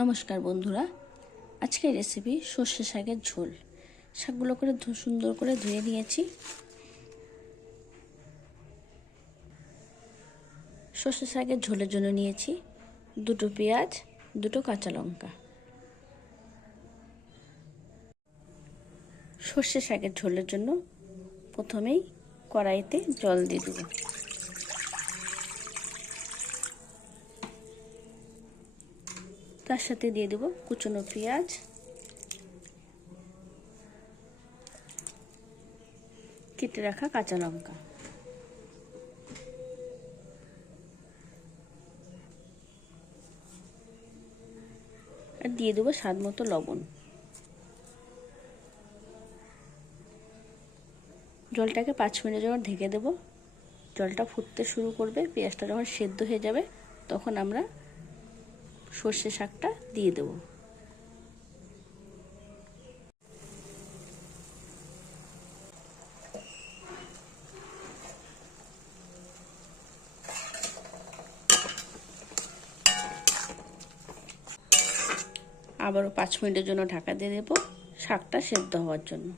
নমস্কার বন্ধুরা, আজকের রেসিপি সর্ষে শাকের ঝোল। শাকগুলো করে সুন্দর করে ধুয়ে নিয়েছি। সর্ষে শাকের ঝোলের জন্য নিয়েছি দুটো পেঁয়াজ, দুটো কাঁচা লঙ্কা। সর্ষে শাকের ঝোলের জন্য প্রথমেই কড়াইতে জল দিয়ে দেব। তার সাথে দিয়ে দেব কুচনো পেঁয়াজ, কেটে রাখা কাঁচা লঙ্কা, আর দিয়ে দেবো স্বাদ মতো লবণ। জলটাকে 5 মিনিটের জন্য ঢেকে দেব। জলটা ফুটতে শুরু করবে, পেঁয়াজটা যখন সেদ্ধ হয়ে যাবে তখন আমরা সর্ষে শাকটা দিয়ে দেব। আবারও 5 মিনিটের জন্য ঢাকা দিয়ে দেব শাকটা সেদ্ধ হওয়ার জন্য।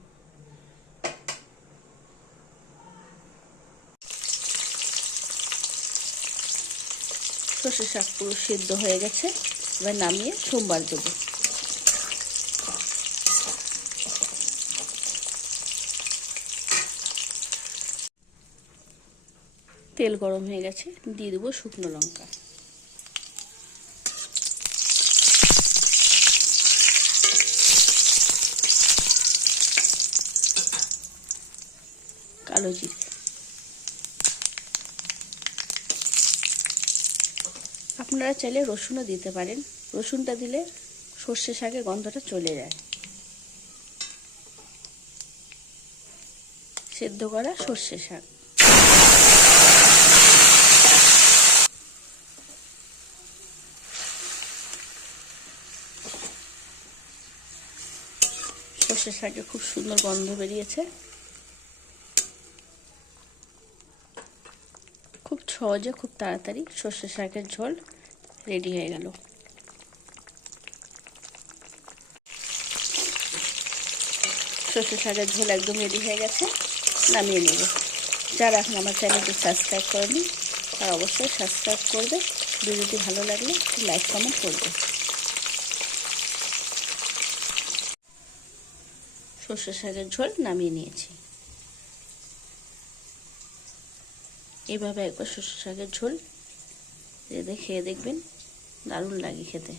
সর্ষে শাক পুরো সেদ্ধ হয়ে গেছে, এবার নামিয়ে সোমবার দেবো। তেল গরম হয়ে গেছে, দিয়ে দেবো শুকনো লঙ্কা, কালো জিরে। আপনারা চাইলে রসুনও দিতে পারেন, রসুনটা দিলে সর্ষে শাকের গন্ধটা চলে যায়। সেদ্ধ করা সর্ষে শাক, সর্ষে শাকে খুব সুন্দর গন্ধ বেরিয়েছে। খুব সহজে খুব তাড়াতাড়ি সর্ষে শাকের ঝোল রেডি হয়ে গেল। সর্ষে শাকের ঝোল একদম রেডি হয়ে গেছে, নামিয়ে নেব। যারা এখন আমার চ্যানেলটি সাবস্ক্রাইব করেনি তারা অবশ্যই সাবস্ক্রাইব করবে। ভিডিওটি ভালো লাগলে লাইক কমেন্ট করবে। সর্ষে শাকের ঝোল নামিয়ে নিয়েছি। এইভাবে একবার সর্ষে শাকের ঝোল খেয়ে দেখবেন, দারুণ লাগে খেতে।